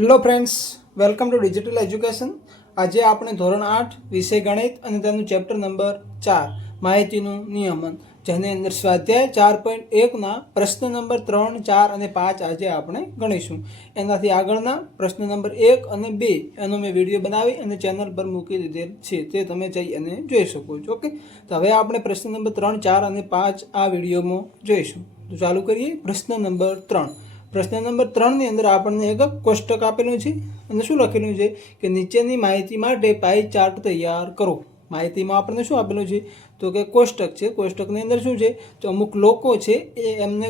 Hello friends welcome to digital education આજે આપણે ધોરણ આઠ, વિષય ગણિત અને તેનું ચેપ્ટર નંબર ચાર, માહિતીનું નિયમન, જેની અંદર સ્વાધ્યાય ચાર પોઈન્ટ એકના પ્રશ્ન નંબર ત્રણ, ચાર અને પાંચ આજે આપણે ગણીશું. એનાથી આગળના પ્રશ્ન નંબર એક અને બે એનો મેં વીડિયો બનાવી અને ચેનલ પર મૂકી દીધેલ છે. તે તમે જઈ અને જોઈ શકો છો ઓકે તો હવે આપણે પ્રશ્ન નંબર ત્રણ, ચાર અને પાંચ આ વિડીયોમાં જોઈશું. તો ચાલુ કરીએ. પ્રશ્ન નંબર ત્રણ. પ્રશ્ન નંબર ત્રણની અંદર આપણને એક કોષ્ટક આપેલું છે. અને શું લખેલું છે કે નીચેની માહિતી માટે પાઈ ચાર્ટ તૈયાર કરો. માહિતીમાં આપણને શું આપેલું છે? તો કે કોષ્ટક છે. કોષ્ટકની અંદર શું છે? તો અમુક લોકો છે એ એમને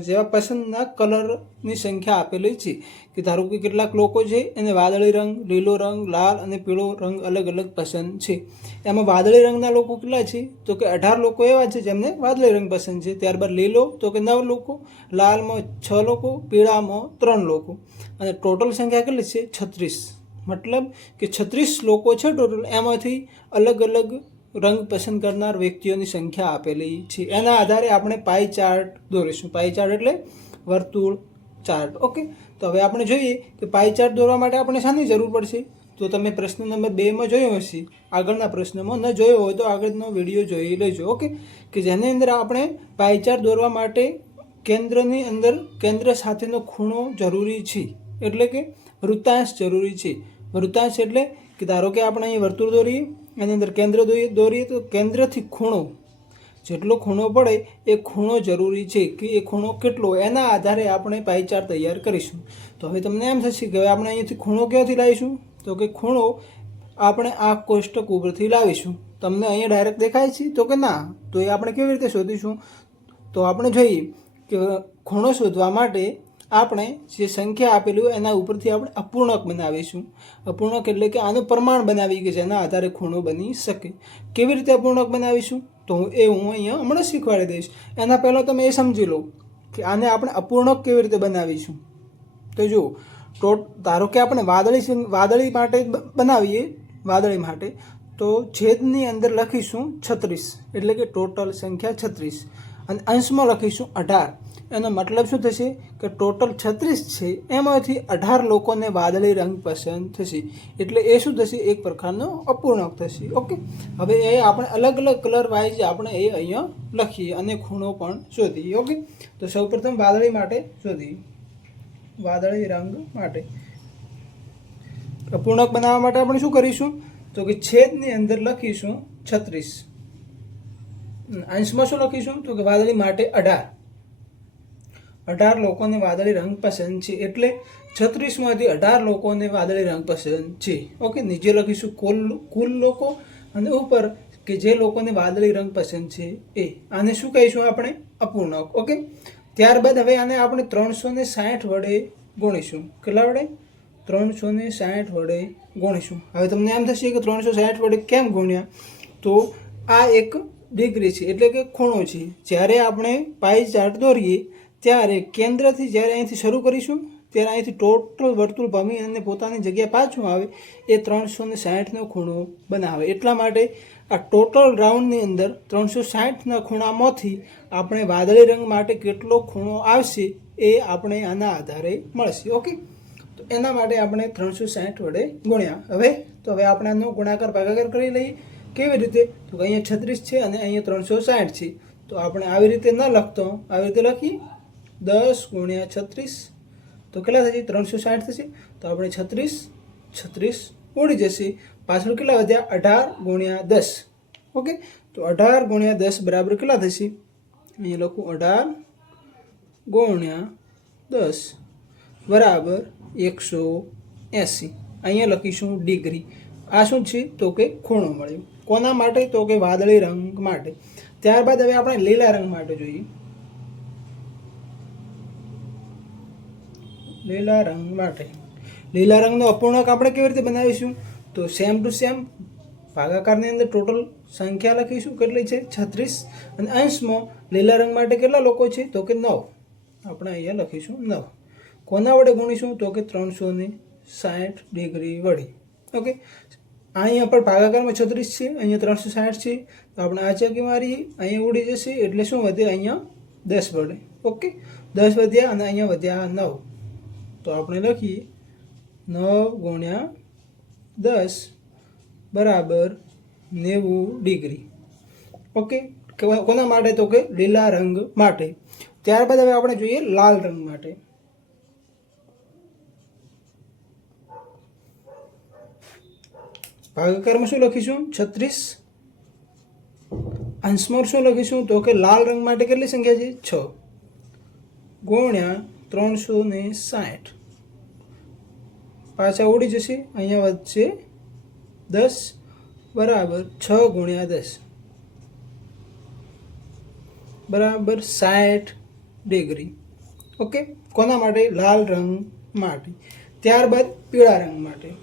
જેવા પસંદના કલરની સંખ્યા આપેલી છે કે ધારો કે કેટલાક લોકો છે એને વાદળી રંગ, લીલો રંગ, લાલ અને પીળો રંગ અલગ અલગ પસંદ છે. એમાં વાદળી રંગના લોકો કેટલા છે? તો કે અઢાર લોકો એવા છે જેમને વાદળી રંગ પસંદ છે. ત્યારબાદ લીલો, તો કે નવ લોકો, લાલમાં છ લોકો, પીળામાં ત્રણ લોકો. અને ટોટલ સંખ્યા કેટલી છે? છત્રીસ. મતલબ કે છત્રીસ લોકો છે ટોટલ. એમાંથી અલગ અલગ રંગ પસંદ કરનાર વ્યક્તિઓની સંખ્યા આપેલી છે. એના આધારે આપણે પાઈ ચાર્ટ દોરીશું. પાઈ ચાર્ટ એટલે વર્તુળ ચાર્ટ ઓકે તો હવે આપણે જોઈએ કે પાઈ ચાર્ટ દોરવા માટે આપણે શાની જરૂર પડશે? તો તમે પ્રશ્ન નંબર બેમાં જોયો હશે. આગળના પ્રશ્નમાં ન જોયો હોય તો આગળનો વીડિયો જોઈ લેજો. ઓકે કે જેની અંદર આપણે પાઈ દોરવા માટે કેન્દ્રની અંદર કેન્દ્ર સાથેનો ખૂણો જરૂરી છે. એટલે કે વૃત્તાંશ જરૂરી છે. વૃત્તાંશ એટલે કે ધારો કે આપણે અહીં વર્તુળ દોરીએ, એની અંદર કેન્દ્ર દોરીએ દોરીએ, તો કેન્દ્રથી ખૂણો, જેટલો ખૂણો પડે એ ખૂણો જરૂરી છે કે એ ખૂણો કેટલો, એના આધારે આપણે પાઈચાર તૈયાર કરીશું. તો હવે તમને એમ થશે કે હવે આપણે અહીંયાથી ખૂણો ક્યાંથી લાવીશું? તો કે ખૂણો આપણે આ કોષ્ટક ઉપરથી લાવીશું. તમને અહીંયા ડાયરેક્ટ દેખાય છે? તો કે ના? તો એ આપણે કેવી રીતે શોધીશું? તો આપણે જોઈએ કે ખૂણો શોધવા માટે આપણે જે સંખ્યા આપેલી એના ઉપરથી આપણે અપૂર્ણક બનાવીશું. અપૂર્ણક એટલે કે આનું પ્રમાણ બનાવી કે જેના આધારે ખૂણો બની શકે. કેવી રીતે અપૂર્ણક બનાવીશું? તો હું એ હું અહીંયા હમણાં શીખવાડી દઈશ. એના પહેલાં તમે એ સમજી લો કે આને આપણે અપૂર્ણક કેવી રીતે બનાવીશું. તો જુઓ તો ધારો કે આપણે વાદળી વાદળી માટે બનાવીએ, વાદળી માટે, તો છેદની અંદર લખીશું છત્રીસ. એટલે કે ટોટલ સંખ્યા છત્રીસ. અને અંશમાં લખીશું અઢાર. એનો મતલબ શું થશે કે ટોટલ છત્રીસ છે, એમાંથી અઢાર લોકોને વાદળી રંગ પસંદ થશે. એટલે એ શું થશે? એક પ્રકારનો અપૂર્ણાંક થશે. ઓકે? હવે એ આપણે અલગ અલગ કલર વાઇઝ આપણે એ અહીંયા લખીએ અને ખૂણો પણ શોધીએ. ઓકે? તો સૌપ્રથમ વાદળી માટે શોધીએ. વાદળી રંગ માટે. અપૂર્ણાંક બનાવવા માટે આપણે શું કરીશું? તો કે છેદની અંદર લખીશું છત્રીસ. અંશમાં શું લખીશું? તો કે વાદળી માટે અઢાર. અઢાર લોકોને વાદળી રંગ પસંદ છે એટલે છત્રીસમાંથી અઢાર લોકોને વાદળી રંગ પસંદ છે. ઓકે, નીચે લખીશું કુલ કુલ લોકો અને ઉપર કે જે લોકોને વાદળી રંગ પસંદ છે એ. આને શું કહીશું આપણે? અપૂર્ણાંક. ઓકે, ત્યારબાદ હવે આને આપણે ત્રણસો ને સાઠ વડે ગુણીશું. કેટલા વડે? ત્રણસો ને સાઠ વડે ગુણીશું. હવે તમને એમ થશે કે ત્રણસો સાઠ વડે કેમ ગુણ્યા? તો આ એક ડિગ્રી છે, એટલે કે ખૂણો છે. જ્યારે આપણે પાઈ ચાર્ટ દોરીએ ત્યારે કેન્દ્રથી જ્યારે અહીંથી શરૂ કરીશું, ત્યારે અહીંથી ટોટલ વર્તુળ ભમી અને પોતાની જગ્યા પાછું આવે, એ ત્રણસો ને સાહીઠનો ખૂણો બનાવે. એટલા માટે આ ટોટલ રાઉન્ડની અંદર ત્રણસો સાહીઠના ખૂણામાંથી આપણે વાદળી રંગ માટે કેટલો ખૂણો આવશે, એ આપણે આના આધારે મળશે. ઓકે? તો એના માટે આપણે ત્રણસો સાહીઠ વડે ગુણ્યા. હવે, તો હવે આપણે આનો ગુણાકાર ભાગાકાર કરી લઈએ. કેવી રીતે? તો અહીંયા છત્રીસ છે અને અહીંયા ત્રણસો સાઠ છે. તો આપણે આવી રીતે ન લખતો, આવી રીતે લખીએ. દસ ગુણ્યા છત્રીસ. તો કેટલા થશે? ત્રણસો સાઠ થશે. તો આપણે છત્રીસ છત્રીસ ઉડી જશે. પાછળ કેટલા વધ્યા? અઢાર ગુણ્યા દસ. ઓકે? તો અઢાર ગુણ્યા દસ બરાબર કેટલા થશે? અહીંયા લખું, અઢાર ગુણ્યા દસ બરાબર એકસો એંસી. અહીંયા લખીશું ડિગ્રી. આ શું છે? તો કે ખૂણો મળ્યો. કોના માટે? તો કે વાદળી રંગ માટે. ત્યારબાદ હવે આપણે લીલા રંગ માટે જોઈએ. લીલા રંગ માટે. લીલા રંગનો અપૂર્ણાંક આપણે કેવી રીતે બનાવીશું? તો સેમ ટુ સેમ ભાગાકારની અંદર ટોટલ સંખ્યા લખીશું. કેટલી છે? છત્રીસ. અને અંશમાં લીલા રંગ માટે કેટલા લોકો છે? તો કે નવ. આપણે અહીંયા લખીશું નવ. કોના વડે ગુણીશું? તો કે ત્રણસો ને સાઠ ડિગ્રી વડે. ઓકે અહીંયા પણ ભાગાકારમાં છત્રીસ છે, અહીંયા ત્રણસો સાઠ છે. તો આપણે આ ચકી મારીએ. અહીંયા ઉડી જશે, એટલે શું વધે? અહીંયા દસ વડે. ઓકે દસ વધ્યા અને અહીંયા વધ્યા નવ. તો આપણે લખીએ નવ ગુણ્યા દસ બરાબર નેવું ડિગ્રી. ઓકે? કોના માટે તો કે લીલા રંગ માટે? ત્યારબાદ હવે આપણે જોઈએ લાલ રંગ માટે. ભાગાકારમાં શું લખીશું? છત્રીસ. અંશમાં શું લખીશું? તો કે લાલ રંગ માટે કેટલી સંખ્યા છે? છ. ગુણ્યા ત્રણસો ને સાઠ. પાછા ઉડી જશે, અહીંયા વધશે દસ બરાબર છ ગુણ્યા દસ. બરાબર સાઠ ડિગ્રી. ઓકે? કોના માટે? લાલ રંગ માટે. ત્યારબાદ પીળા રંગ માટે.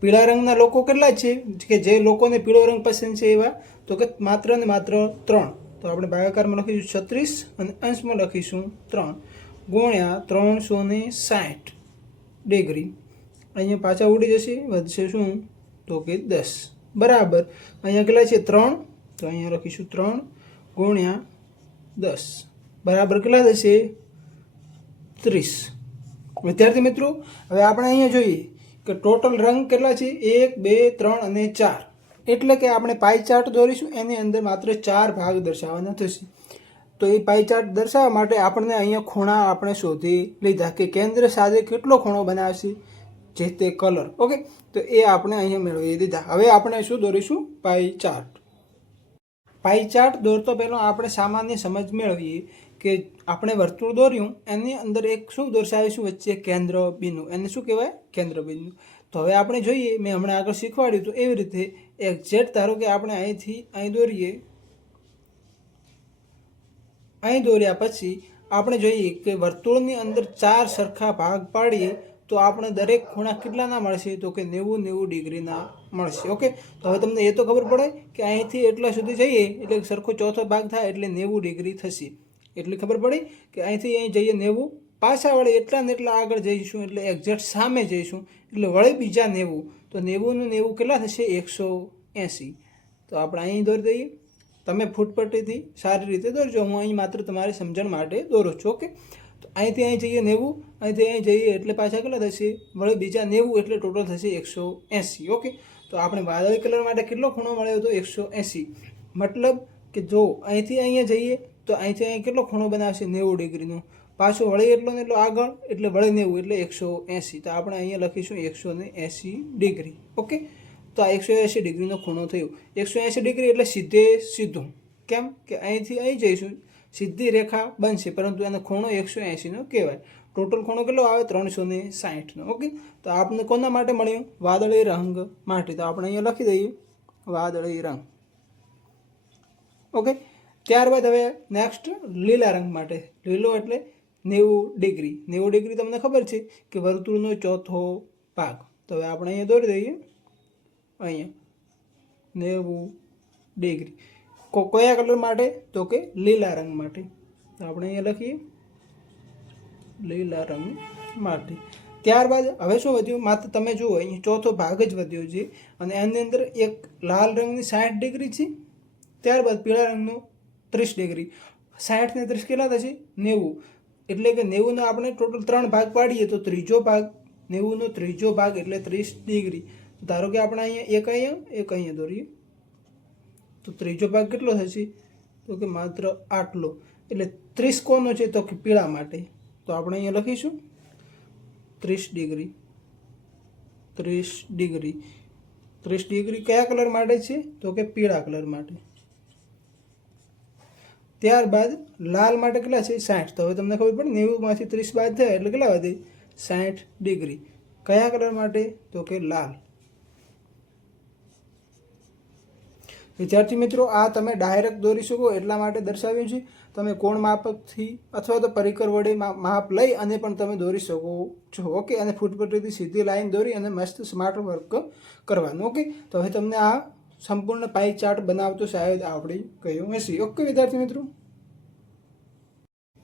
પીળા રંગના લોકો કેટલા છે? કે જે લોકોને પીળો રંગ પસંદ છે એવા, તો કે માત્ર ને માત્ર ત્રણ. તો આપણે ભાગાકારમાં લખીશું છત્રીસ અને અંશમાં લખીશું ત્રણ. ગુણ્યા ત્રણસો ને સાઠ ડિગ્રી. અહીંયા પાછા ઉડી જશે, વધશે શું? તો કે દસ. બરાબર. અહીંયા કેટલા છે? ત્રણ. તો અહીંયા લખીશું ત્રણ ગુણ્યા દસ. બરાબર કેટલા થશે? ત્રીસ. વિદ્યાર્થી મિત્રો, હવે આપણે અહીંયા જોઈએ કે ટોટલ રંગ કેટલા છે? એક, બે, ત્રણ અને ચાર. એટલે કે આપણે પાઈ ચાર્ટ દોરીશું, એની અંદર માત્ર ચાર ભાગ દર્શાવવાના થશે. તો એ પાઈ ચાર્ટ દર્શાવવા માટે આપણને અહીંયા ખૂણા આપણે શોધી લીધા કે કેન્દ્ર સાથે કેટલો ખૂણો બનાવશે, જે તે કલર ઓકે તો એ આપણે અહીંયા મેળવી દીધા. હવે આપણે શું દોરીશું? પાઈ ચાર્ટ પાઈ ચાર્ટ દોરતો પહેલાં આપણે સામાન્ય સમજ મેળવીએ કે આપણે વર્તુળ દોર્યું, એની અંદર એક શું દર્શાવીશું? વચ્ચે કેન્દ્ર બિંદુ. એને શું કહેવાય? કેન્દ્ર બિંદુ. તો હવે આપણે જોઈએ, મેં હમણાં આગળ શીખવાડ્યું તો એવી રીતે એક્ઝેક્ટ ધારો કે આપણે અહીંથી અહીં દોરીએ, અહીં દોર્યા પછી આપણે જોઈએ કે વર્તુળની અંદર ચાર સરખા ભાગ પાડીએ, તો આપણે દરેક ખૂણા કેટલાના મળશે? તો કે નેવું નેવું ડિગ્રીના મળશે. ઓકે? તો હવે તમને એ તો ખબર પડે કે અહીંથી એટલા સુધી જઈએ, એટલે સરખો ચોથો ભાગ થાય, એટલે નેવું ડિગ્રી થશે. એટલી ખબર પડી કે અહીંથી અહીં જઈએ નેવું, પાછા વળે એટલા ને એટલા આગળ જઈશું, એટલે એક્ઝેક્ટ સામે જઈશું, એટલે વળે બીજા નેવું. તો નેવુંનું નેવું કેટલા થશે? એકસો એંસી. તો આપણે અહીં દોરી દઈએ. તમે ફૂટપટ્ટીથી સારી રીતે દોરજો. હું અહીં માત્ર તમારી સમજણ માટે દોરું છું, ઓકે? તો અહીંથી અહીં જઈએ નેવું, અહીંથી અહીં જઈએ એટલે પાછા કેટલા થશે? મળે બીજા નેવું એટલે ટોટલ થશે એકસો એંસી, ઓકે? તો આપણે વાદળી કલર માટે કેટલો ખૂણો મળ્યો હતો? એકસો એંસી. મતલબ કે જો અહીંથી અહીંયા જઈએ, તો અહીંથી અહીં કેટલો ખૂણો બનાવશે? નેવું ડિગ્રીનો. પાછો વળે એટલો ને એટલો આગળ, એટલે વળે નેવું એટલે એકસો એંસી. તો આપણે અહીંયા લખીશું એકસો ને એંસી ડિગ્રી. ઓકે? તો આ એકસો એંસી ડિગ્રીનો ખૂણો થયો. એકસો એંસી ડિગ્રી એટલે સીધે સીધું. કેમ? કે અહીંથી અહીં જઈશું, સીધી રેખા બનશે, પરંતુ એનો ખૂણો એકસો એંસીનો કહેવાય. ટોટલ ખૂણો કેટલો આવે? ત્રણસો ને સાહીઠનો. ઓકે? તો આપને કોના માટે મળ્યું? વાદળી રંગ માટે. તો આપણે અહીંયા લખી દઈએ. વાદળી રંગ. ઓકે? ત્યારબાદ હવે નેક્સ્ટ લીલા રંગ માટે. લીલો એટલે નેવું ડિગ્રી. નેવું ડિગ્રી તમને ખબર છે કે વર્તુળનો ચોથો ભાગ. તો હવે આપણે અહીંયા દોરી દઈએ. અહીંયા. નેવું ડિગ્રી. કયા કલર માટે? તો કે લીલા રંગ માટે. તો આપણે અહીંયા લખીએ. લીલા રંગ માટે. ત્યારબાદ હવે શું વધ્યું? માત્ર તમે જુઓ અહીં ચોથો ભાગ જ વધ્યો છે. અને એની અંદર એક લાલ રંગની સાઠ ડિગ્રી છે. ત્યારબાદ પીળા રંગનો ત્રીસ ડિગ્રી. સાઠ ને ત્રીસ કેટલા થશે? નેવું. એટલે કે નેવુંનો આપણે ટોટલ ત્રણ ભાગ પાડીએ તો ત્રીજો ભાગ, નેવુંનો ત્રીજો ભાગ એટલે ત્રીસ ડિગ્રી. ધારો કે આપણે અહીંયા એક અહીંયા એક અહીંયા દોરીએ. તો ત્રીજો ભાગ કેટલો થશે? તો કે માત્ર આટલો. એટલે ત્રીસ કોનો છે તો કે પીળા માટે. તો આપણે અહીંયા લખીશું. ત્રીસ ડિગ્રી. ત્રીસ ડિગ્રી. ત્રીસ ડિગ્રી કયા કલર માટે છે? તો કે પીળા કલર માટે. ત્યારબાદ લાલ માટે કેટલા છે? સાઠ. તો હવે તમને ખબર પડે નેવુંમાંથી ત્રીસ બાદ થાય એટલે કેટલા વધે? સાઠ ડિગ્રી. કયા કલર માટે? તો કે લાલ. વિદ્યાર્થી મિત્રો, આ તમે ડાયરેક્ટ દોરી શકો એટલા માટે દર્શાવ્યું છે. તમે કોણ માપકથી અથવા તો પરિકર વડે માપ લઈ અને પણ તમે દોરી શકો છો. ઓકે? અને ફૂટપટ્ટીથી સીધી લાઈન દોરી અને મસ્ત સ્માર્ટ વર્ક કરવાનું. ઓકે? તો હવે તમને આ સંપૂર્ણ પાઈ ચાર્ટ બનાવતો શાયદ આવડી ગયું હશે. ઓકે વિદ્યાર્થી મિત્રો?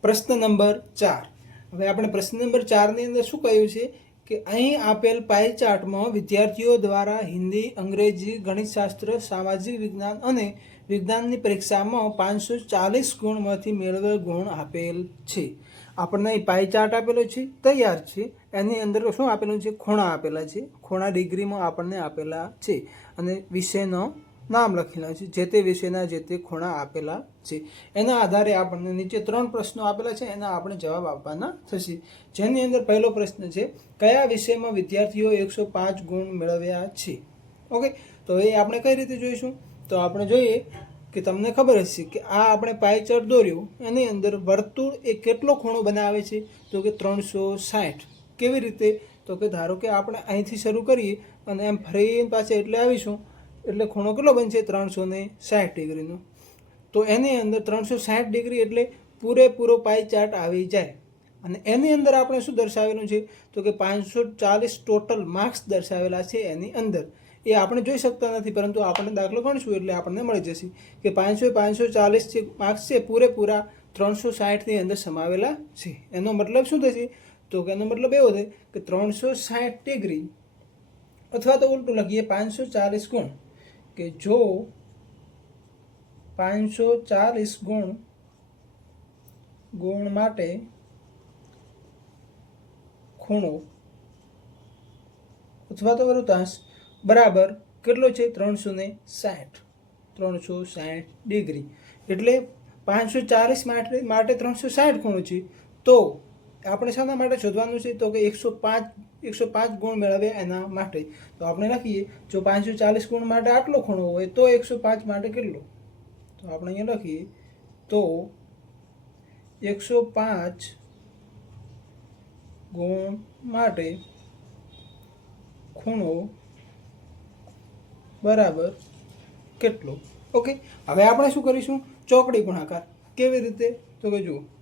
પ્રશ્ન નંબર ચાર. હવે આપણે પ્રશ્ન નંબર ચારની અંદર શું કહ્યું છે કે અહીં આપેલ પાઈ ચાર્ટમાં વિદ્યાર્થીઓ દ્વારા હિન્દી, અંગ્રેજી, ગણિતશાસ્ત્ર, સામાજિક વિજ્ઞાન અને વિજ્ઞાનની પરીક્ષામાં પાંચસો ચાલીસ ગુણમાંથી મેળવેલ ગુણ આપેલ છે. આપણને અહીં પાઈ ચાર્ટ આપેલો છે, તૈયાર છે. એની અંદર શું આપેલું છે? ખૂણા આપેલા છે. ખૂણા ડિગ્રીમાં આપણને આપેલા છે. અને વિષયનો નામ લખેલા છે. જે તે વિષયના જે તે ખૂણા આપેલા છે. એના આધારે આપણને નીચે ત્રણ પ્રશ્નો આપેલા છે. એના આપણે જવાબ આપવાના થશે. જેની અંદર પહેલો પ્રશ્ન છે, કયા વિષયમાં વિદ્યાર્થીઓ એકસો પાંચ ગુણ મેળવ્યા છે? ઓકે, તો એ આપણે કઈ રીતે જોઈશું? તો આપણે જોઈએ કે તમને ખબર હશે કે આ આપણે પાયચર દોર્યું. એની અંદર વર્તુળ એ કેટલો ખૂણો બનાવે છે? તો કે ત્રણસો સાઠ. કેવી રીતે તો કે ધારો કે આપણે અહીંથી શરૂ કરીએ અને એમ ફરીને પાછા એટલે આવીશું, એટલે ખૂણો કેટલો બનશે? ત્રણસો ને સાઠ ડિગ્રીનો. તો એની અંદર ત્રણસો સાઠ ડિગ્રી એટલે પૂરેપૂરો પાઈ ચાર્ટ આવી જાય. અને એની અંદર આપણે શું દર્શાવેલું છે? તો કે પાંચસો ચાલીસ ટોટલ માર્ક્સ દર્શાવેલા છે એની અંદર. એ આપણે જોઈ શકતા નથી, પરંતુ આપણે દાખલો ગણશું એટલે આપણને મળી જશે કે પાંચસો પાંચસો ચાલીસ જે માર્ક્સ છે, પૂરેપૂરા ત્રણસો સાઠની અંદર સમાવેલા છે. એનો મતલબ શું થશે? તો કે એનો મતલબ એવો થાય કે ત્રણસો સાઠ ડિગ્રી અથવા તો ઉલટું લખીએ પાંચસો ચાલીસ ગુણ કે જો પાંચસો ચાલીસ ગુણ ગુણ માટે ખૂણો અથવા તો વૃતાંશ બરાબર કેટલો છે? ત્રણસો ને સાઠ ત્રણસો સાઠ ડિગ્રી. એટલે પાંચસો ચાલીસ માટે માટે ત્રણસો સાઠ ખૂણો છે. તો આપણે શાના માટે શોધવાનું છે તો કે એકસો પાંચ એકસો પાંચ ગુણ મેળવ્યા એના માટે. તો આપણે લખીએ, જો પાંચસો ચાલીસ ગુણ માટે આટલો ખૂણો હોય, તો એકસો પાંચ માટે કેટલો? તો આપણે અહીંયા લખીએ, તો એકસો પાંચ ગુણ માટે ખૂણો બરાબર કેટલો? ઓકે, હવે આપણે શું કરીશું? ચોકડી ગુણાકાર. કેવી રીતે? તો કે જુઓ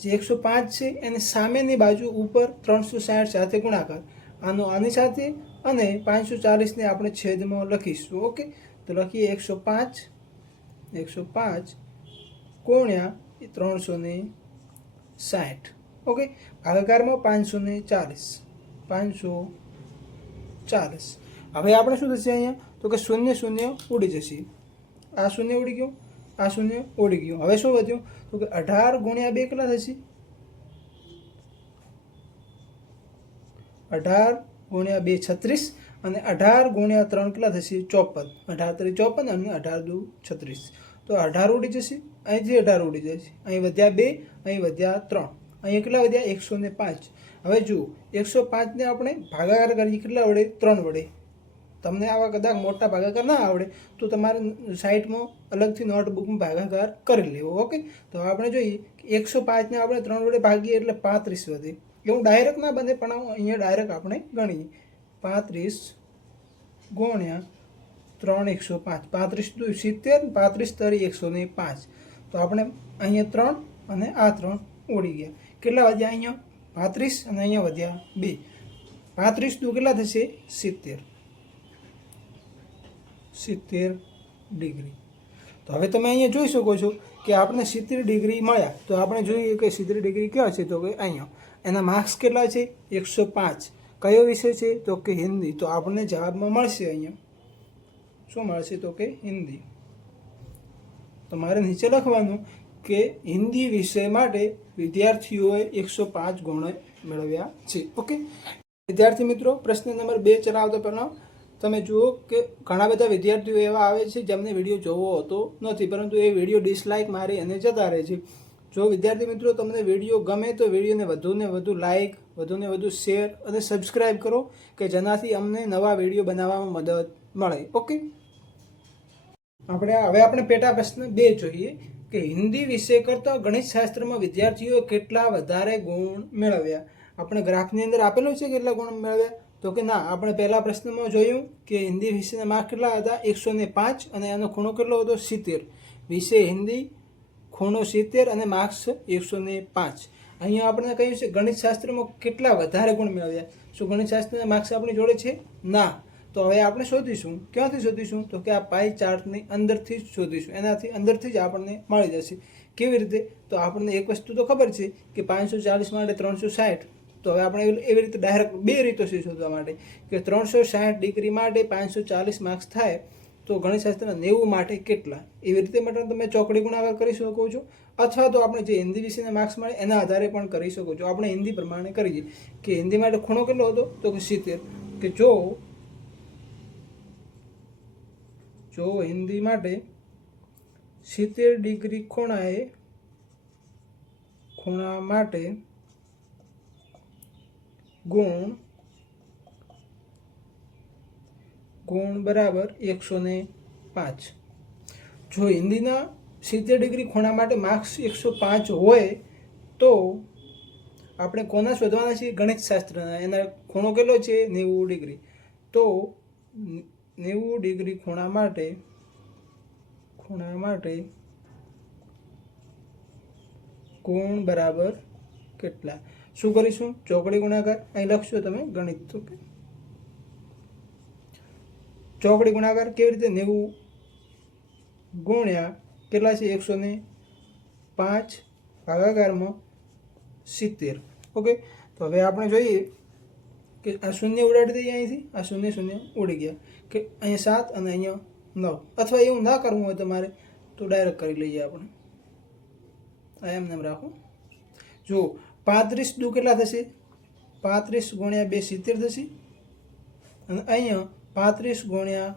જે એકસો પાંચ છે, એની સામેની બાજુ ઉપર ત્રણસો સાઠ સાથે ગુણાકાર. આનો આની સાથે અને પાંચસો ચાલીસને આપણે છેદમાં લખીશું. ઓકે? તો લખીએ એકસો પાંચ એકસો પાંચ કોણ્યા એ ત્રણસો ને સાઠ ઓકે? ભાગાકારમાં પાંચસો ને ચાલીસ. પાંચસો ચાલીસ. હવે આપણે શું થશે અહીંયા? તો કે શૂન્ય શૂન્ય ઉડી જશે. આ શૂન્ય ઉડી ગયું? આ શૂન્ય ઉડી ગયું. હવે શું વધ્યું? તો કે અઢાર ગુણ્યા બે કેટલા થશે? અઢાર ગુણ્યા બે છત્રીસ અને અઢાર ગુણ્યા ત્રણ કેટલા થશે? ચોપન. અઢાર તરી ચોપન અને અઢાર દુ છત્રીસ. તો અઢાર ઉડી જશે. અહીંથી અઢાર ઉડી જશે અહીં વધ્યા બે, અહીં વધ્યા ત્રણ. અહીં કેટલા વધ્યા? એકસો ને પાંચ. હવે જુઓ, એકસો પાંચને આપણે ભાગાકાર કરીએ, કેટલા વડે? ત્રણ વડે. તમને આવા કદાચ મોટા ભાગાકાર ના આવડે, તો તમારે સાઇટમાં અલગથી નોટબુકમાં ભાગાકાર કરી લેવો, ઓકે? તો આપણે જોઈએ એકસો પાંચને આપણે ત્રણ વડે ભાગીએ એટલે પાંત્રીસ વધે. એવું ડાયરેક્ટ ના બને, પણ અહીંયા ડાયરેક્ટ આપણે ગણીએ. પાંત્રીસ ગુણ્યા ત્રણ એકસો પાંચ. પાંત્રીસ દુ સિત્તેર, પાંત્રીસ તરી એકસો ને પાંચ. તો આપણે અહીંયા ત્રણ અને આ ત્રણ ઉડી ગયા. કેટલા વધ્યા અહીંયા? પાંત્રીસ અને અહીંયા વધ્યા બે. પાંત્રીસ દુ કેટલા થશે? સિત્તેર. સિત્તેર ડિગ્રી. તો હવે તમે અહીંયા જોઈ શકો છો કે આપણે સિત્તેર ડિગ્રી મળ્યા. તો આપણે જોઈએ કે સિત્તેર ડિગ્રી ક્યાં છે? તો કે અહીંયા. એના માર્ક્સ કેટલા છે? એકસો પાંચ. કયો વિષય છે? તો કે હિન્દી. તો આપણને જવાબમાં મળશે અહીંયા. શું મળશે? તો કે હિન્દી. તમારે નીચે લખવાનું કે હિન્દી વિષય માટે વિદ્યાર્થીઓએ એકસો પાંચ ગુણ મેળવ્યા છે. ઓકે? વિદ્યાર્થી મિત્રો, પ્રશ્ન નંબર બે ચલાવતા પહેલાં તમે જુઓ કે ઘણા બધા વિદ્યાર્થીઓ એવા આવે છે જેમને વીડિયો જોવો હોતો નથી, પરંતુ એ વીડિયો ડિસલાઇક મારી અને જતા રહે છે. જો વિદ્યાર્થી મિત્રો તમને વીડિયો ગમે તો વિડીયોને વધુને વધુ લાઇક વધુને વધુ શેર અને સબસ્ક્રાઇબ કરો કે જેનાથી અમને નવા વીડિયો બનાવવામાં મદદ મળે. ઓકે? આપણે હવે આપણે પેટા પ્રશ્ન બે જોઈએ કે હિન્દી વિષય કરતાં ગણિત શાસ્ત્રમાં વિદ્યાર્થીઓ કેટલા વધારે ગુણ મેળવ્યા? આપણે ગ્રાફની અંદર આપેલું છે કેટલા ગુણ મેળવ્યા? તો કે ના, આપણે પહેલા પ્રશ્નમાં જોયું કે હિન્દી વિષયના માર્ક કેટલા હતા? એકસો ને પાંચ અને એનો ખૂણો કેટલો હતો? સિત્તેર. વિષય હિન્દી ખૂણો સિત્તેર અને માર્ક્સ એકસો ને પાંચ. અહીંયા આપણે કહ્યું છે ગણિત શાસ્ત્રમાં કેટલા વધારે ગુણ મેળવ્યા? શું ગણિત શાસ્ત્રના માર્ક્સ આપણી જોડે છે? ના. તો હવે આપણે શોધીશું. ક્યાંથી શોધીશું? તો કે આ પાઈ ચાર્ટની અંદરથી જ શોધીશું. એનાથી અંદરથી જ આપણને મળી જશે. કેવી રીતે? તો આપણને એક વસ્તુ તો ખબર છે કે પાંચસો ચાલીસ માટે ત્રણસો સાઠ તો હવે આપણે એવી રીતે ડાયરેક્ટ બે રીતો છે શોધવા માટે. કે ત્રણસો સાઠ ડિગ્રી માટે પાંચસો ચાલીસ માર્ક્સ થાય, તો ગણિતશાસ્ત્રના નેવું માટે કેટલા? એવી રીતે માટે તમે ચોકડી ગુણાકાર કરી શકો છો. અથવા તો આપણે જે હિન્દી વિષયના માર્ક્સ મળે, એના આધારે પણ કરી શકો છો. આપણે હિન્દી પ્રમાણે કરીએ કે હિન્દી માટે ખૂણો કેટલો હતો? તો કે સિત્તેર. કે જો જો હિન્દી માટે સિત્તેર ડિગ્રી ખૂણાએ, ખૂણા માટે ગુણ ગુણ બરાબર એકસો ને પાંચ. જો હિન્દીના સિત્તેર ડિગ્રી ખૂણા માટે માર્ક્સ એકસો પાંચ હોય, તો આપણે કોના શોધવાના છીએ? ગણિતશાસ્ત્રના એના ખૂણો કેટલો છે? નેવું ડિગ્રી. તો નેવું ડિગ્રી ખૂણા માટે ખૂણા માટે ગુણ બરાબર કેટલા? શું કરીશું? ચોકડી ગુણાકાર. અહીં લખશો તમે ગણિત. ઓકે ચોકડી ગુણાકાર કેવી રીતે? નેવું ગુણ્યા કેટલા છે? એકસો ને પાંચ ભાગાકારમાં સિત્તેર. ઓકે? તો હવે આપણે જોઈએ કે આ શૂન્ય ઉડાડી દઈએ અહીંથી. આ શૂન્ય શૂન્ય ઉડી ગયા. કે અહીંયા સાત અને અહીંયા નવ. અથવા એવું ના કરવું હોય તમારે, તો ડાયરેક્ટ કરી લઈએ આપણે. આ એમને એમ રાખો. જુઓ પાંત્રીસ દુ કેટલા થશે? પાંત્રીસ ગુણ્યા બે સિત્તેર થશે. અને અહીંયા પાંત્રીસ ગુણ્યા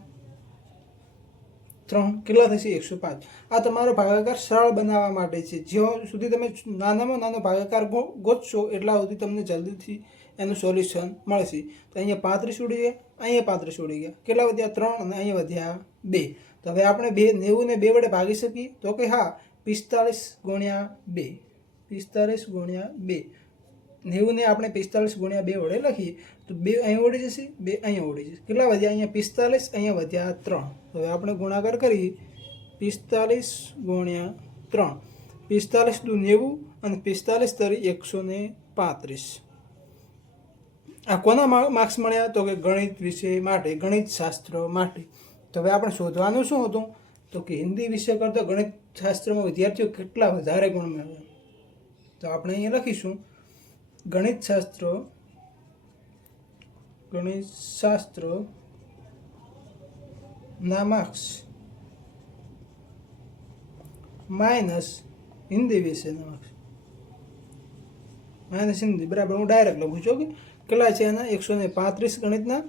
ત્રણ કેટલા થશે? એકસો પાંચ. આ તમારો ભાગાકાર સરળ બનાવવા માટે છે. જ્યાં સુધી તમે નાનામાં નાનો ભાગાકાર ગોતશો એટલા સુધી તમને જલ્દીથી એનું સોલ્યુશન મળશે. તો અહીંયા પાંત્રીસ ઉડી ગયા, અહીંયા પાંત્રીસ ઉડી ગયા. કેટલા વધ્યા? ત્રણ અને અહીંયા વધ્યા બે. તો હવે આપણે બે નેવું ને બે વડે ભાગી શકીએ? તો કે હા, પિસ્તાળીસ ગુણ્યા બે. પિસ્તાલીસ ગુણ્યા બે. નેવુંને આપણે પિસ્તાલીસ ગુણ્યા બે વડે લખીએ, તો બે અહીંયા ઉડી જશે, બે અહીંયા ઉડી જશે. કેટલા વધ્યા? અહીંયા પિસ્તાલીસ અહીંયા વધ્યા ત્રણ. હવે આપણે ગુણાકાર કરીએ. પિસ્તાલીસ ગુણ્યા ત્રણ. પિસ્તાલીસ દુ નેવું અને પિસ્તાલીસ તરી એકસો પાંત્રીસ. આ કોના માર્ક્સ મળ્યા? તો કે ગણિત વિષય માટે ગણિત શાસ્ત્ર માટે. તો હવે આપણે શોધવાનું શું હતું? તો કે હિન્દી વિષય કરતાં ગણિત શાસ્ત્રમાં વિદ્યાર્થીઓ કેટલા વધારે ગુણ મેળવ્યા તો આપણે અહીંયા લખીશું ગણિત શાસ્ત્ર ગણિત શાસ્ત્ર ના માર્ક્સ માઇનસ હિન્દી વિષયના માર્ક્સ. માઇનસ હિન્દી, બરાબર. હું ડાયરેક્ટ લખું છું કે કેટલા છે એના એકસો ને પાંત્રીસ ગણિતના.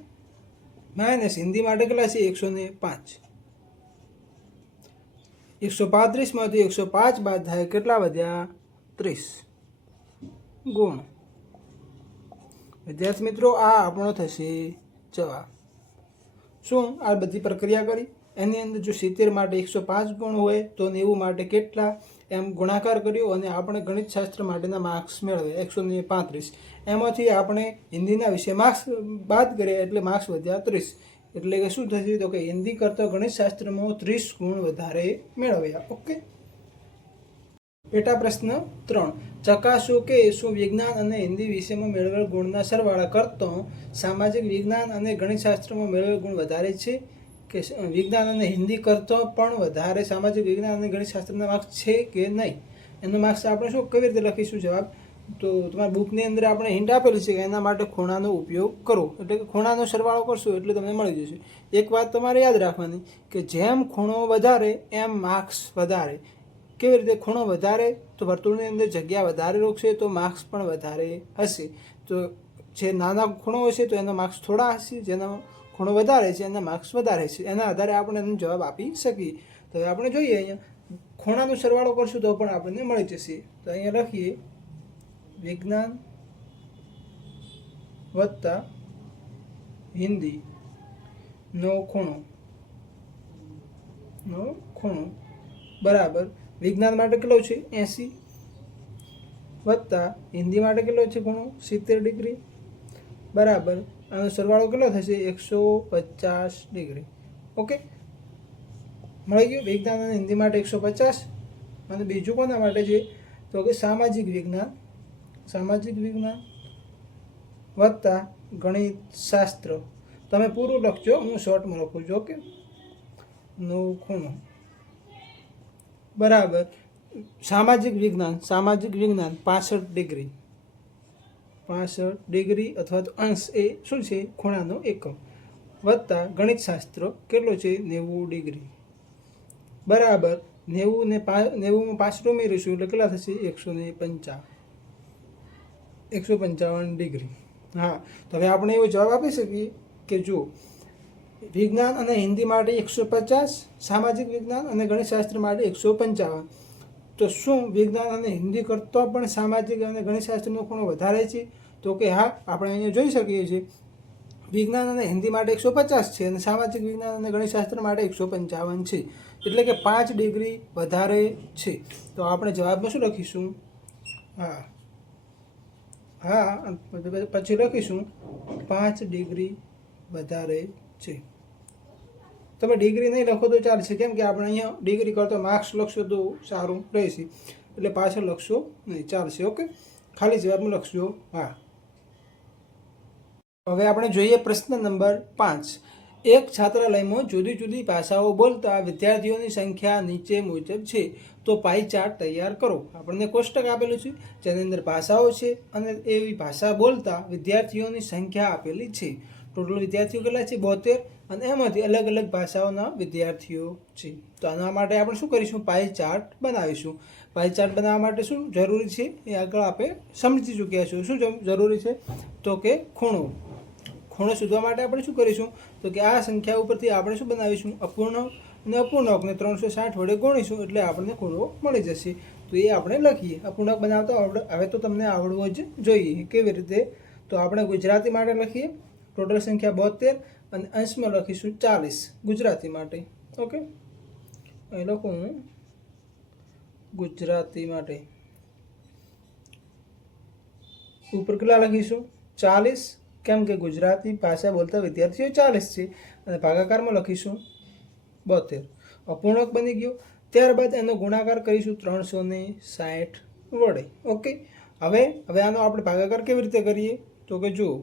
માઇનસ હિન્દી માટે કેટલા છે? એકસો ને પાંચ. એકસો પાંત્રીસમાંથી એકસો પાંચ બાદ થાય, કેટલા વધ્યા? ત્રીસ. ગુણ. વિદ્યાર્થી મિત્રો, આ આપણો થશે જવાબ. શું આ બધી પ્રક્રિયા કરી? એની અંદર જો સિત્તેર માટે એકસો પાંચ ગુણ હોય, તો નેવું માટે કેટલા? એમ ગુણાકાર કર્યો અને આપણે ગણિતશાસ્ત્ર માટેના માર્ક્સ મેળવ્યા, એકસો ને પાંત્રીસ. એમાંથી આપણે હિન્દીના વિશે માર્ક્સ બાદ કર્યા, એટલે માર્ક્સ વધ્યા ત્રીસ. એટલે કે શું થશે? તો કે હિન્દી કરતાં ગણિતશાસ્ત્રમાં ત્રીસ ગુણ વધારે મેળવ્યા. ઓકે પેટા પ્રશ્ન ત્રણ. ચકાસો કે શું વિજ્ઞાન અને હિન્દી વિષયમાં મેળવેલ ગુણના સરવાળા કરતો સામાજિક વિજ્ઞાન અને ગણિતશાસ્ત્રમાં મેળવેલ ગુણ વધારે છે કે વિજ્ઞાન અને હિન્દી કરતો પણ વધારે સામાજિક વિજ્ઞાન અને ગણિતશાસ્ત્રના માર્ક્સ છે કે નહીં? એનો માર્ક્સ આપણે શું, કેવી રીતે લખીશું જવાબ? તો તમારી બુકની અંદર આપણે હિન્ટ આપેલી છે કે એના માટે ખૂણાનો ઉપયોગ કરો. એટલે કે ખૂણાનો સરવાળો કરશો એટલે તમને મળી જશે. એક વાત તમારે યાદ રાખવાની કે જેમ ખૂણો વધારે, એમ માર્ક્સ વધારે. કેવી રીતે ખૂણો વધારે, તો વર્તુળની અંદર જગ્યા વધારે રોકશે, તો માર્ક્સ પણ વધારે હશે. તો જે નાના ખૂણો હશે, તો એના માર્ક્સ થોડા હશે, જેનો ખૂણો વધારે છે, એના માર્ક્સ વધારે છે એના આધારે આપણે એનો જવાબ આપી શકીએ. તો હવે આપણે જોઈએ અહીંયા, ખૂણાનો સરવાળો કરશું તો પણ આપણને મળી જશે. તો અહીંયા લખીએ, વિજ્ઞાન વત્તા હિન્દી નો ખૂણો. નો ખૂણો. બરાબર. વિજ્ઞાન માટે કેટલો છે? એંસી. વત્તા હિન્દી માટે કેટલો છે ખૂણો સિત્તેર ડિગ્રી. બરાબર. આનો સરવાળો કેટલો થશે? એકસો પચાસ ડિગ્રી. ઓકે? મળી ગયું? વિજ્ઞાન અને હિન્દી માટે એકસો પચાસ. અને બીજું કોના માટે છે? તો કે સામાજિક વિજ્ઞાન. સામાજિક વિજ્ઞાન. વત્તા ગણિત શાસ્ત્ર. તમે પૂરું લખજો. હું શોર્ટમાં લખું છું. ઓકે? નો ખૂણો. બરાબર. સામાજિક વિજ્ઞાન સામાજિક વિજ્ઞાન, પાસઠ ડિગ્રી. પાસઠ ડિગ્રી અથવા તો અંશ એ શું છે? ખૂણાનો એકમ. વત્તા ગણિતશાસ્ત્ર કેટલો છે? નેવું ડિગ્રી. બરાબર. નેવું ને પા, નેવુંમાં પાંચ ઉમેરીશું એટલે કેટલા થશે? એકસો ને પંચાવન એકસો પંચાવન ડિગ્રી. હા. તો હવે આપણે એવો જવાબ આપી શકીએ કે જો વિજ્ઞાન અને હિન્દી માટે એકસો પચાસ, સામાજિક વિજ્ઞાન અને ગણિતશાસ્ત્ર માટે એકસો પંચાવન. તો શું વિજ્ઞાન અને હિન્દી કરતો પણ સામાજિક અને ગણિતશાસ્ત્રનો ખૂણો વધારે છે? તો કે હા, આપણે અહીંયા જોઈ શકીએ છીએ. વિજ્ઞાન અને હિન્દી માટે એકસો પચાસ છે અને સામાજિક વિજ્ઞાન અને ગણિતશાસ્ત્ર માટે એકસો પંચાવન છે. એટલે કે પાંચ ડિગ્રી વધારે છે. તો આપણે જવાબમાં શું લખીશું? હા. હા, પછી લખીશું. પાંચ ડિગ્રી વધારે છે. તમે ડિગ્રી નહીં લખો તો ચાલશે. કેમ કે આપણે અહીંયા ડિગ્રી કરતો માર્ક્સ લખશો તો સારું રહેશે. એટલે પાછળ લખશો નહીં ચાલશે ઓકે ખાલી જવાબમાં લખશો, હા. હવે આપણે જોઈએ પ્રશ્ન નંબર પાંચ. એક છાત્રાલયમાં જુદી જુદી ભાષાઓ બોલતા વિદ્યાર્થીઓની સંખ્યા નીચે મુજબ છે. તો પાઈ ચાર્ટ તૈયાર કરો. આપણને કોષ્ટક આપેલું છે, જેની અંદર ભાષાઓ છે અને એવી ભાષા બોલતા વિદ્યાર્થીઓની સંખ્યા આપેલી છે. ટોટલ વિદ્યાર્થીઓ કેટલા છે? બોતેર. અને એમાંથી અલગ અલગ ભાષાઓના વિદ્યાર્થીઓ છે. તો આના માટે આપણે શું કરીશું? પાઈ ચાર્ટ બનાવીશું. પાઈ ચાર્ટ બનાવવા માટે શું જરૂરી છે? એ આગળ આપણે સમજી ચૂક્યા છું શું જરૂરી છે? તો કે ખૂણો. ખૂણો શોધવા માટે આપણે શું કરીશું? તો કે આ સંખ્યા ઉપરથી આપણે શું બનાવીશું? અપૂર્ણ અને અપૂર્ણાંકને ત્રણસો સાઠ વડે ગણીશું એટલે આપણને ખૂણો મળી જશે. તો એ આપણે લખીએ. અપૂર્ણાંક બનાવતા આવડે, હવે તો તમને આવડવું જ જોઈએ. કેવી રીતે? તો આપણે ગુજરાતી માટે લખીએ. ટોટલ સંખ્યા બોતેર અને અંશમાં લખીશું ચાલીસ ગુજરાતી માટે, ઓકે? અહીં લખું હું. ગુજરાતી માટે. ઉપર કેટલા લખીશું? ચાલીસ. કેમ કે ગુજરાતી ભાષા બોલતા વિદ્યાર્થીઓ ચાલીસ છે. અને ભાગાકારમાં લખીશું બોતેર. અપૂર્ણક બની ગયો. ત્યારબાદ એનો ગુણાકાર કરીશું ત્રણસો ને સાઠ વડે, ઓકે? હવે હવે આનો આપણે ભાગાકાર કેવી રીતે કરીએ? તો કે જુઓ.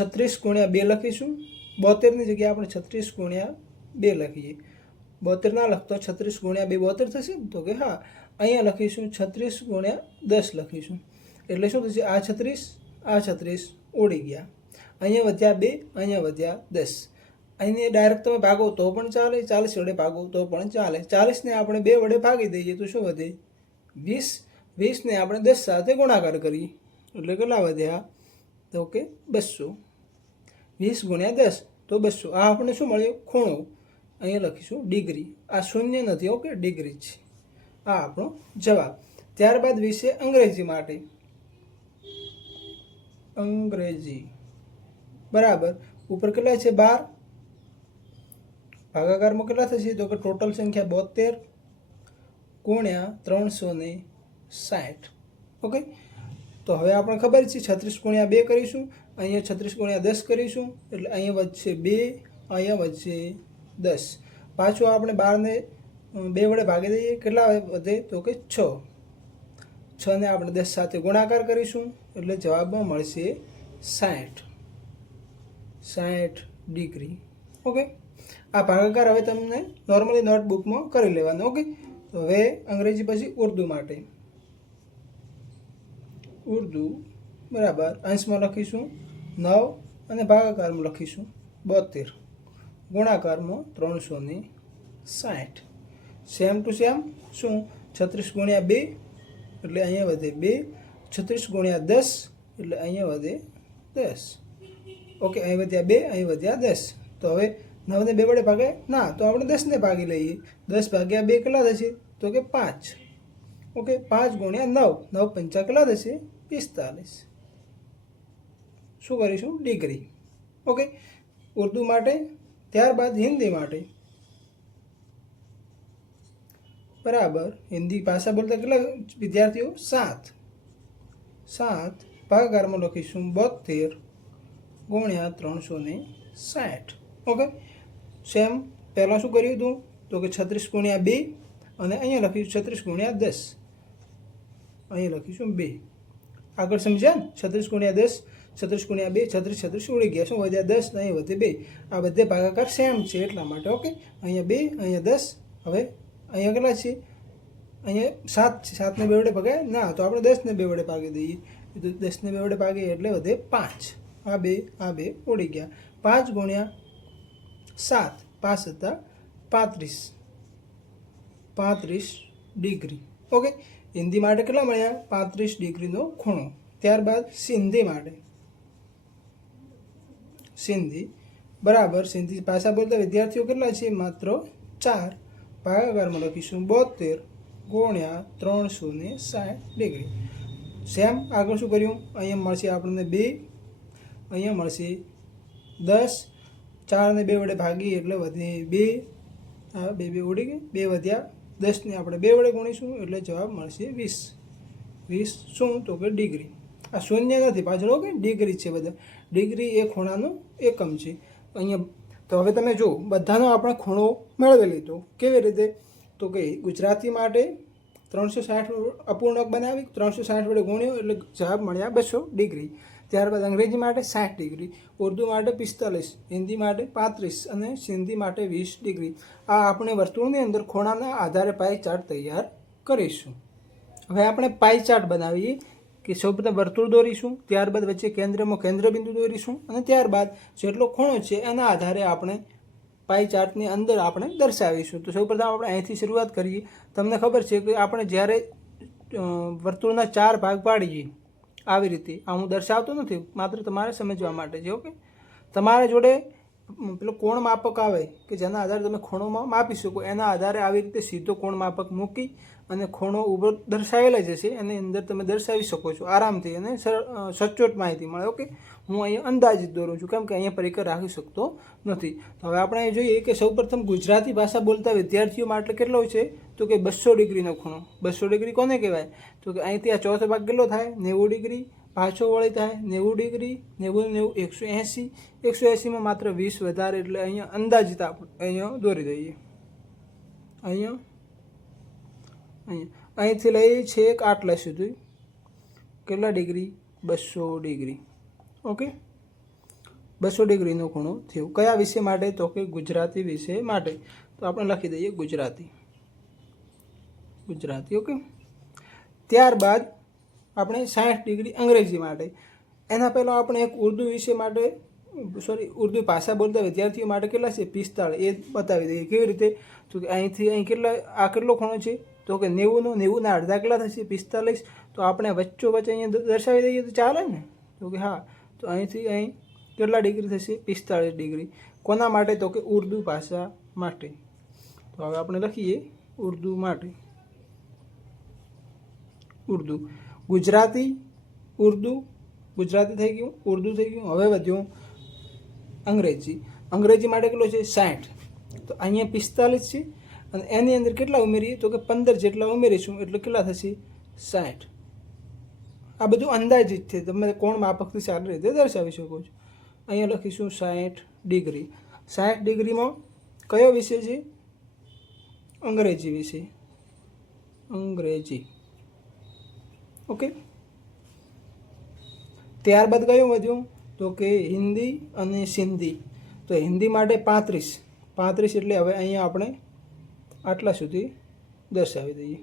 છત્રીસ ગુણ્યા બે લખીશું. બોતેરની જગ્યાએ આપણે છત્રીસ ગુણ્યા બે લખીએ. બોતેર ના લખતો છત્રીસ ગુણ્યા બે બોતેર થશે ને? તો કે હા. અહીંયા લખીશું છત્રીસ ગુણ્યા દસ લખીશું. એટલે શું થશે? આ છત્રીસ આ છત્રીસ ઉડી ગયા. અહીંયા વધ્યા બે, અહીંયા વધ્યા દસ. અહીંને ડાયરેક્ટ તમે ભાગો તો પણ ચાલે, ચાલીસ વડે ભાગો તો પણ ચાલે. ચાલીસને આપણે બે વડે ભાગી દઈએ તો શું વધે? વીસ. વીસને આપણે દસ સાથે ગુણાકાર કરીએ. એટલે કેટલા વધ્યા? તો કે બસો. વીસ ગુણ્યા દસ, તો બસો. આ આપણને શું મળ્યું? ખૂણો. અહીંયા લખીશું ડિગ્રી. આ શૂન્ય નથી, ઓકે? ડિગ્રી છે. આ આપણો જવાબ. ત્યારબાદ વિશે અંગ્રેજી માટે. અંગ્રેજી. બરાબર. ઉપર કેટલા છે? બાર. ભાગાકારમાં કેટલા થશે? તો કે ટોટલ સંખ્યા બોતેર ગુણ્યા ત્રણસો ને સાઠ. ઓકે? તો હવે આપણે ખબર છે છત્રીસ ગુણ્યા બે કરીશું, અહીંયા છત્રીસ ગુણ્યા દસ કરીશું, એટલે અહીંયા વધશે બે, અહીંયા વધશે દસ. પાછું આપણે બારને બે વડે ભાગી દઈએ, કેટલા વધે? તો કે છ. છને આપણે દસ સાથે ગુણાકાર કરીશું, એટલે જવાબમાં મળશે સાઠ. સાઠ ડિગ્રી. ઓકે? આ ભાગાકાર હવે તમને નોર્મલી નોટબુકમાં કરી લેવાનો, ઓકે? હવે અંગ્રેજી પછી ઉર્દુ માટે. ઉર્દુ બરાબર. અંશમાં લખીશું. નવ અને ભાગાકારમાં લખીશું. બોતેર. ગુણાકારમાં ત્રણસો ને સાઠ. સેમ ટુ સેમ શું? છત્રીસ ગુણ્યા બે એટલે અહીંયા વધે બે. છત્રીસ ગુણ્યા દસ એટલે અહીંયા વધે દસ. ઓકે અહીં વધ્યા બે અહીં વધ્યા દસ. તો હવે નવને બે વડે ભાગે? ના, તો આપણે દસને ભાગી લઈએ. દસ ભાગ્યા બે કેટલા થશે? તો કે પાંચ. ઓકે, પાંચ ગુણ્યા નવ. નવ પંચા કેટલા થશે? પિસ્તાલીસ. શું કરીશું? ડિગ્રી. ઓકે, ઉર્દુ માટે, ત્યારબાદ હિન્દી માટે. બરાબર. હિન્દી ભાષા બોલતા કેટલા વિદ્યાર્થીઓ? સાત. સાત ભાગાકારમાં લખીશું બોતેર ગુણ્યા ત્રણસો ને સાઠ. ઓકે, સેમ પહેલાં શું કર્યું હતું? તો કે છત્રીસ ગુણ્યા બે અને અહીંયા લખીશું છત્રીસ ગુણ્યા દસ. અહીંયા લખીશું બે. આગળ સમજ્યા? ને છત્રીસ ગુણ્યા દસ, છત્રીસ ગુણ્યા બે, છત્રીસ છત્રીસ ઉડી ગયા. શું વધ્યા? દસ અહીં વધે બે. આ બધે ભાગાકાર સેમ છે એટલા માટે ઓકે અહીંયા બે, અહીંયા દસ, હવે અહીંયા કેટલા છે? અહીંયા સાત છે. સાતને બે વડે ભગાય? ના, તો આપણે દસને બે વડે ભાગી દઈએ. તો દસને બે વડે ભાગીએ એટલે વધે પાંચ. આ બે આ બે ઉડી ગયા. પાંચ ગુણ્યા સાત, પાંચ હતા પાંત્રીસ. પાંત્રીસ ડિગ્રી. ઓકે હિન્દી માટે કેટલા મળ્યા? પાંત્રીસ ડિગ્રીનો ખૂણો. ત્યારબાદ સિંધી માટે. સિંધી. બરાબર, સિંધી ભાષા બોલતા વિદ્યાર્થીઓ કેટલા છે? માત્ર ચાર. ભાગાકારમાં લખીશું. બોતેર ગુણ્યા ત્રણસો ને સાઠ ડિગ્રી. સેમ, આગળ શું કર્યું? અહીંયા મળશે આપણને બે. અહીંયા મળશે દસ. ચારને બે વડે ભાગી એટલે વધે બે. હા બે બે ઉડી ગઈ. બે વધ્યા દસને આપણે બે વડે ગુણીશું એટલે જવાબ મળશે વીસ. વીસ શું? તો કે ડિગ્રી. આ શૂન્ય નથી, પાછળ ઓકે ડિગ્રી છે બધા. ડિગ્રી એ ખૂણાનો એકમ છે. અહીંયા તો હવે તમે જુઓ, બધાનો આપણે ખૂણો મેળવી લીધો કેવી રીતે? તો કે ગુજરાતી માટે ત્રણસો સાઠ અપૂર્ણક બનાવી, ત્રણસો સાઠ વડે ગુણ્યો એટલે જવાબ મળ્યા બસો ડિગ્રી. ત્યારબાદ અંગ્રેજી માટે સાઠ ડિગ્રી, ઉર્દુ માટે પિસ્તાલીસ, હિન્દી માટે પાંત્રીસ અને સિંધી માટે વીસ ડિગ્રી. આ આપણે વર્તુળની અંદર ખૂણાના આધારે પાઈ ચાર્ટ તૈયાર કરીશું. હવે આપણે પાઈ ચાર્ટ બનાવીએ કે સૌપ્રથમ વર્તુળ દોરીશું ત્યારબાદ વચ્ચે કેન્દ્રમાં કેન્દ્રબિંદુ દોરીશું અને ત્યારબાદ જેટલો ખૂણો છે એના આધારે આપણે પાઈ ચાર્ટની અંદર આપણે દર્શાવીશું. તો સૌપ્રથમ આપણે અહીંથી શરૂઆત કરીએ. તમને ખબર છે કે આપણે જ્યારે વર્તુળના ચાર ભાગ પાડીએ આવી રીતે. આ હું દર્શાવતો નથી, માત્ર તમારે સમજવા માટે છે, ઓકે? તમારા જોડે પેલો કોણ માપક આવે કે જેના આધારે તમે ખૂણોમાં માપી શકો, એના આધારે આવી રીતે સીધો કોણ માપક મૂકી અને ખૂણો ઊભો દર્શાવેલા જશે એની અંદર તમે દર્શાવી શકો છો. આરામથી અને સચોટ માહિતી મળે, ઓકે? હું અહીંયા અંદાજિત દોરું છું, કેમ કે અહીંયા પરીક્ષા રાખી શકતો નથી. હવે આપણે જોઈએ કે સૌપ્રથમ ગુજરાતી ભાષા બોલતા વિદ્યાર્થીઓ માટે કેટલો છે? તો કે બસો ડિગ્રીનો ખૂણો બસો ડિગ્રી કોને કહેવાય? તો કે અહીંથી આ ચોથો ભાગ કેટલો થાય? નેવું ડિગ્રી. પાછો વળી થાય નેવું ડિગ્રી. નેવું નેવું એકસો એંસી. એકસો એંસીમાં માત્ર વીસ વધારે એટલે અહીંયા અંદાજિત આપણે અહીંયા દોરી દઈએ. અહીંયા. અહીંયા. અહીંથી લઈ છેક આટલા સુધી. કેટલા ડિગ્રી? બસો ડિગ્રી. ઓકે? બસો ડિગ્રીનો ખૂણો થયો. કયા વિષય માટે? તો કે ગુજરાતી વિષય માટે. તો આપણે લખી દઈએ ગુજરાતી. ગુજરાતી ઓકે ત્યારબાદ આપણે સાઠ ડિગ્રી અંગ્રેજી માટે. એના પહેલાં આપણે એક ઉર્દુ વિષય માટે સોરી ઉર્દુ ભાષા બોલતા વિદ્યાર્થીઓ માટે કેટલા છે? પિસ્તાળીસ. એ બતાવી દઈએ કેવી રીતે? તો કે અહીંથી અહીં કેટલા, આ કેટલો ખૂણો છે? તો કે નેવુંનો, નેવુંના અડધા કેટલા થશે? પિસ્તાલીસ તો આપણે વચ્ચો વચ્ચે અહીંયા દર્શાવી દઈએ તો ચાલે ને? તો કે હા. તો અહીંથી અહીં કેટલા ડિગ્રી થશે? પિસ્તાળીસ ડિગ્રી. કોના માટે? તો કે ઉર્દુ ભાષા માટે. તો હવે આપણે લખીએ ઉર્દુ માટે. ઉર્દુ. ગુજરાતી ઉર્દુ, ગુજરાતી થઈ ગયું, ઉર્દુ થઈ ગયું. હવે વધ્યું અંગ્રેજી. અંગ્રેજી માટે કેટલો છે? સાઠ. તો અહીંયા પિસ્તાલીસ છે. અને એની અંદર કેટલા ઉમેરીએ? તો કે પંદર જેટલા ઉમેરીશું, એટલે કેટલા થશે? સાઠ. આ બધું અંદાજિત છે. તમે કોણ માપકથી સારી રીતે દર્શાવી શકો છો. અહીંયા લખીશું સાઠ ડિગ્રી. સાઠ ડિગ્રીમાં કયો વિષય છે? અંગ્રેજી વિષય. અંગ્રેજી. ઓકે? ત્યારબાદ કયું વધ્યું? તો કે હિન્દી અને સિંધી. તો હિન્દી માટે પાંત્રીસ. પાંત્રીસ એટલે હવે અહીંયા આપણે આટલા સુધી દર્શાવી દઈએ.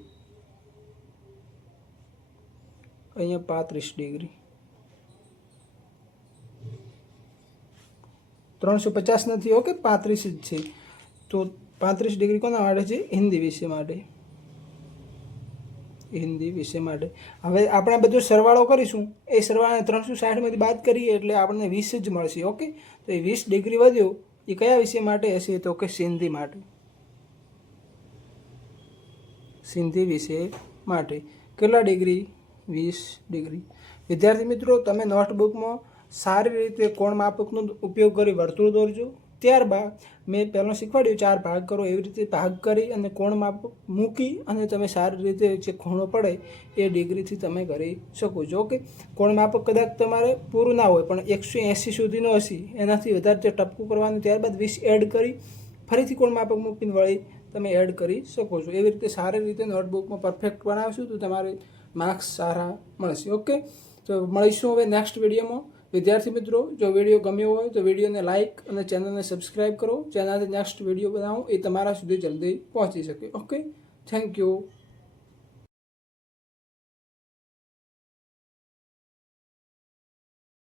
અહીંયા પાંત્રીસ ડિગ્રી. ત્રણસો પચાસ નથી, ઓકે? પાંત્રીસ જ છે. તો પાંત્રીસ ડિગ્રી કોના માટે છે? હિન્દી વિષય માટે. હિન્દી વિષય માટે. હવે આપણે બધો સરવાળો કરીશું. એ સરવાળાને ત્રણસો સાઠમાંથી બાદ કરીએ એટલે આપણને વીસ જ મળશે, ઓકે? તો એ વીસ ડિગ્રી વધ્યો. એ કયા વિષય માટે હશે તો કે સિંધી માટે? સિંધી વિષય માટે. કેટલા ડિગ્રી? વીસ ડિગ્રી. વિદ્યાર્થી મિત્રો, તમે નોટબુકમાં સારી રીતે કોણ માપકનો ઉપયોગ કરી વર્તુળ દોરજો. ત્યારબાદ મેં પહેલાં શીખવાડ્યું, ચાર ભાગ કરો, એવી રીતે ભાગ કરી અને કોણ માપક મૂકી અને તમે સારી રીતે જે ખૂણો પડે એ ડિગ્રીથી તમે કરી શકો. છો ઓકે કોણ માપક કદાચ તમારે પૂરું ના હોય, પણ એકસો એંસી સુધીનો હશે, એનાથી વધારે તે ટપકું કરવાનું ત્યારબાદ વીસ એડ કરી, ફરીથી કોણ માપક મૂકીને વળી તમે એડ કરી શકો છો. એવી રીતે સારી રીતે નોટબુકમાં પરફેક્ટ બનાવશું તો તમારે માર્ક્સ સારા મળશે. ઓકે? તો મળીશું હવે નેક્સ્ટ વિડીયોમાં. વિદ્યાર્થી મિત્રો, જો વીડિયો ગમ્યો હોય તો વિડીયોને લાઇક અને ચેનલને સબસ્ક્રાઈબ કરો. જેનાથી નેક્સ્ટ વીડિયો બનાવો એ તમારા સુધી જલ્દી પહોંચી શકે. Okay thank you